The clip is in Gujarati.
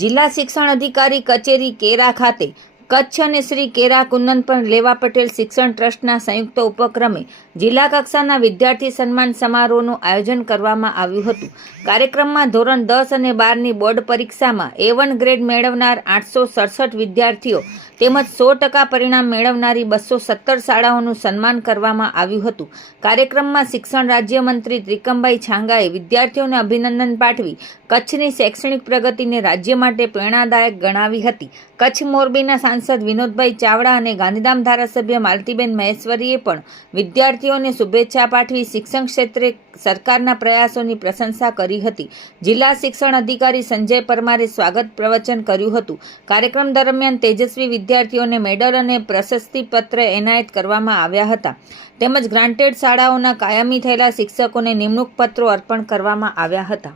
જિલ્લા શિક્ષણ અધિકારી કચેરી કેરા ખાતે કચ્છ અને શ્રી કેરા કુંદન લેવા પટેલ શિક્ષણ ટ્રસ્ટના સંયુક્ત ઉપક્રમે જિલ્લા કક્ષાના વિદ્યાર્થી સન્માન સમારોહનું આયોજન કરવામાં આવ્યું હતું. કાર્યક્રમમાં ધોરણ 10 અને 12ની બોર્ડ પરીક્ષામાં A1 ગ્રેડ મેળવનાર 867 વિદ્યાર્થીઓ તેમજ 100% પરિણામ મેળવનારી 217 શાળાઓનું સન્માન કરવામાં આવ્યું હતું. કાર્યક્રમમાં શિક્ષણ રાજ્યમંત્રી ત્રિકમભાઈ છાંગાએ વિદ્યાર્થીઓને અભિનંદન પાઠવી કચ્છની શૈક્ષણિક પ્રગતિને રાજ્ય માટે પ્રેરણાદાયક ગણાવી હતી. કચ્છ મોરબીના સાંસદ વિનોદભાઈ ચાવડા અને ગાંધીધામ ધારાસભ્ય માલતીબેન મહેશ્વરીએ પણ વિદ્યાર્થીઓને શુભેચ્છા પાઠવી શિક્ષણ ક્ષેત્રે સરકારના પ્રયાસોની પ્રશંસા કરી હતી. જિલ્લા શિક્ષણ અધિકારી સંજય પરમારે સ્વાગત પ્રવચન કર્યું હતું. કાર્યક્રમ દરમિયાન તેજસ્વી વિદ્યાર્થીઓને મેડલ અને પ્રશસ્તિપત્ર એનાયત કરવામાં આવ્યા હતા. તેમજ ગ્રાન્ટેડ શાળાઓના કાયમી થયેલા શિક્ષકોને નિમણૂક પત્રો અર્પણ કરવામાં આવ્યા હતા.